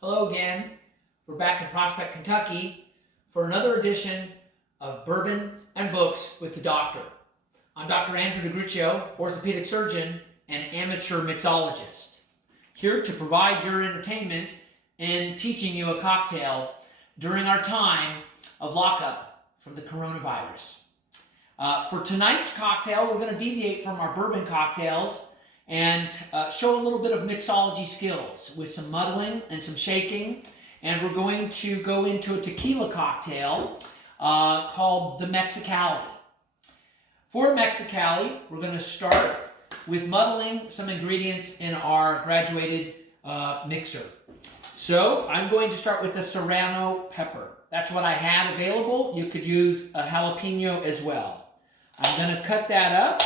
Hello again. We're back in Prospect, Kentucky for another edition of Bourbon and Books with the Doctor. I'm Dr. Andrew DeGruccio, orthopedic surgeon and amateur mixologist, here to provide your entertainment in teaching you a cocktail during our time of lockup from the coronavirus. For tonight's cocktail, we're going to deviate from our bourbon cocktails and show a little bit of mixology skills with some muddling and some shaking. And we're going to go into a tequila cocktail called the Mexicali. For Mexicali, we're going to start with muddling some ingredients in our graduated mixer. So I'm going to start with a serrano pepper. That's what I had available. You could use a jalapeno as well. I'm going to cut that up.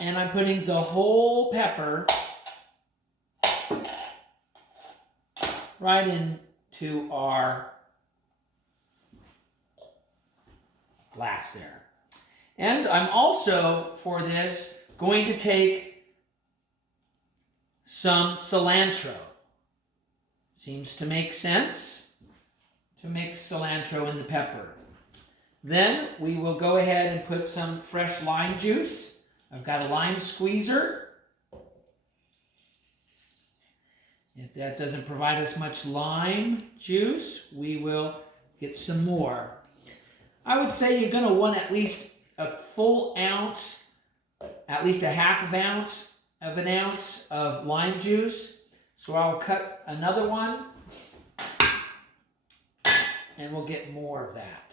And I'm putting the whole pepper right into our glass there. And I'm also, for this, going to take some cilantro. Seems to make sense to mix cilantro in the pepper. Then we will go ahead and put some fresh lime juice. I've got a lime squeezer. If that doesn't provide us much lime juice, we will get some more. I would say you're going to want at least a full ounce, at least a half of an ounce of lime juice. So I'll cut another one, and we'll get more of that.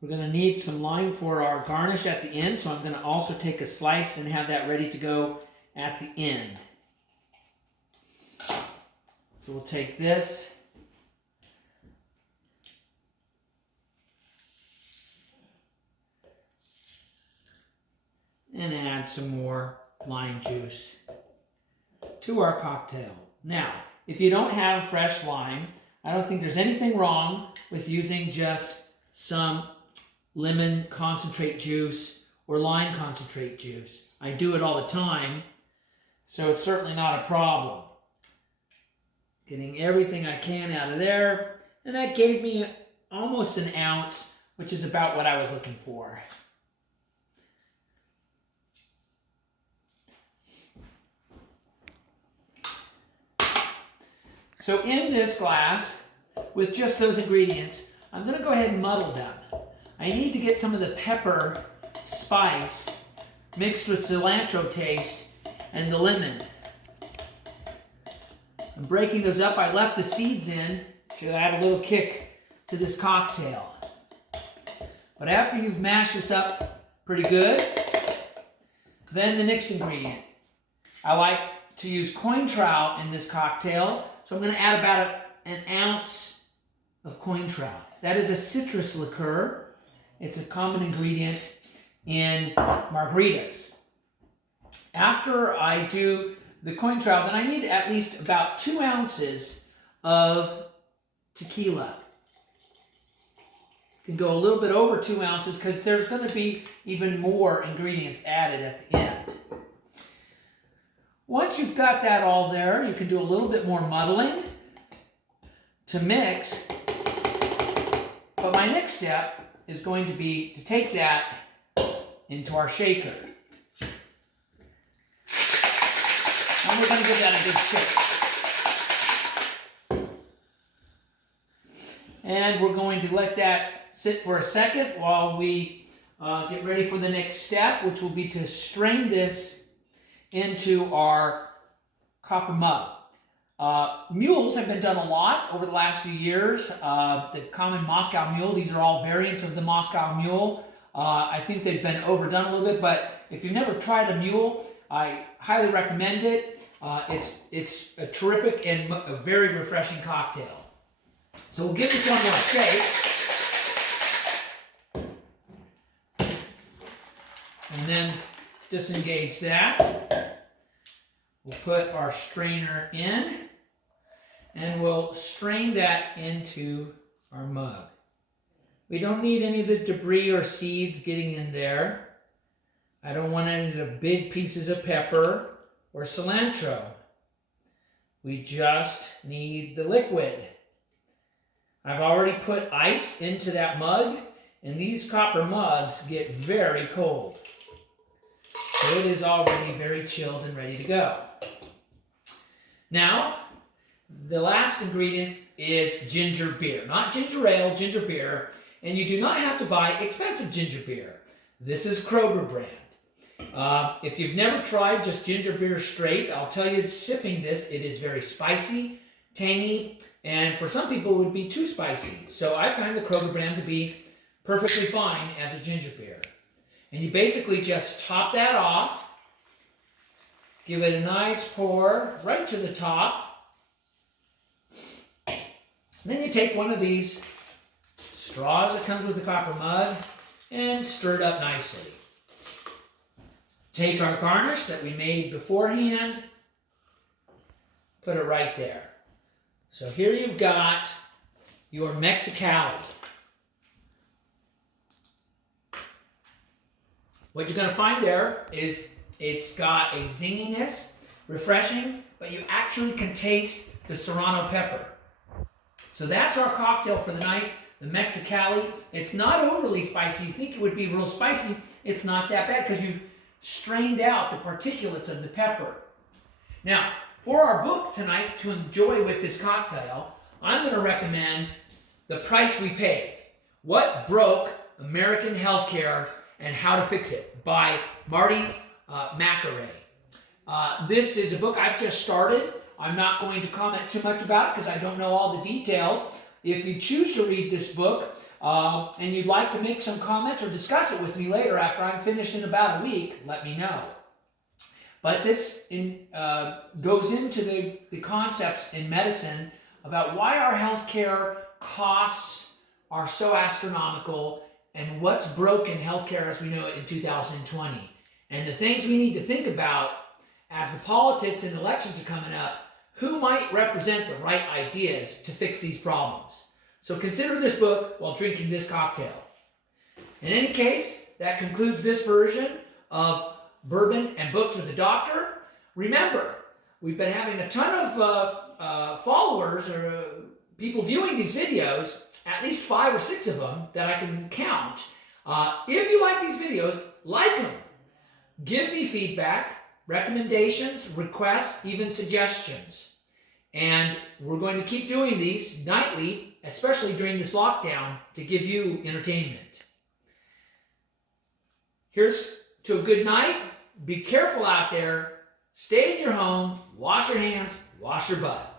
We're going to need some lime for our garnish at the end, so I'm going to also take a slice and have that ready to go at the end. So we'll take this. And add some more lime juice to our cocktail. Now, if you don't have fresh lime, I don't think there's anything wrong with using just some lemon concentrate juice or lime concentrate juice. I do it all the time, so it's certainly not a problem. Getting everything I can out of there, and that gave me almost an ounce, which is about what I was looking for. So in this glass, with just those ingredients, I'm going to go ahead and muddle them. I need to get some of the pepper spice mixed with cilantro taste and the lemon. I'm breaking those up. I left the seeds in to add a little kick to this cocktail. But after you've mashed this up pretty good, then the next ingredient. I like to use Cointrreau in this cocktail, so I'm going to add about an ounce of Cointrreau. That is a citrus liqueur. It's a common ingredient in margaritas. After I do the Cointrreau, then I need at least about 2 ounces of tequila. You can go a little bit over 2 ounces because there's going to be even more ingredients added at the end. Once you've got that all there, you can do a little bit more muddling to mix. But my next step is going to be to take that into our shaker. And we're going to give that a good shake. And we're going to let that sit for a second while we get ready for the next step, which will be to strain this into our copper mug. Mules have been done a lot over the last few years. The common Moscow Mule, these are all variants of the Moscow Mule. I think they've been overdone a little bit, but if you've never tried a mule, I highly recommend it. It's a terrific and a very refreshing cocktail. So we'll give this one more shake. And then disengage that. We'll put our strainer in. and we'll strain that into our mug. We don't need any of the debris or seeds getting in there. I don't want any of the big pieces of pepper or cilantro. We just need the liquid. I've already put ice into that mug, and these copper mugs get very cold. So it is already very chilled and ready to go. Now, the last ingredient is ginger beer. Not ginger ale, ginger beer. And you do not have to buy expensive ginger beer. This is Kroger brand. If you've never tried just ginger beer straight, I'll tell you, sipping this, it is very spicy, tangy, and for some people it would be too spicy. So I find the Kroger brand to be perfectly fine as a ginger beer. And you basically just top that off, give it a nice pour right to the top. Then you take one of these straws that comes with the copper mug and stir it up nicely. Take our garnish that we made beforehand, put it right there. So here you've got your Mexicali. What you're going to find there is it's got a zinginess, refreshing, but you actually can taste the serrano pepper. So that's our cocktail for the night, the Mexicali. It's not overly spicy. You think it would be real spicy. It's not that bad because you've strained out the particulates of the pepper. Now, for our book tonight to enjoy with this cocktail, I'm going to recommend The Price We Paid, What Broke American Healthcare and How to Fix It by Marty McAree. This is a book I've just started. I'm not going to comment too much about it because I don't know all the details. If you choose to read this book and you'd like to make some comments or discuss it with me later after I'm finished in about a week, let me know. But this goes into the concepts in medicine about why our healthcare costs are so astronomical and what's broken healthcare as we know it in 2020. And the things we need to think about as the politics and elections are coming up, who might represent the right ideas to fix these problems. So consider this book while drinking this cocktail. In any case, that concludes this version of Bourbon and Books with the Doctor. Remember, we've been having a ton of followers or people viewing these videos, at least 5 or 6 of them that I can count. If you like these videos, like them. Give me feedback, recommendations, requests, even suggestions. And we're going to keep doing these nightly, especially during this lockdown, to give you entertainment. Here's to a good night. Be careful out there. Stay in your home. Wash your hands. Wash your butt.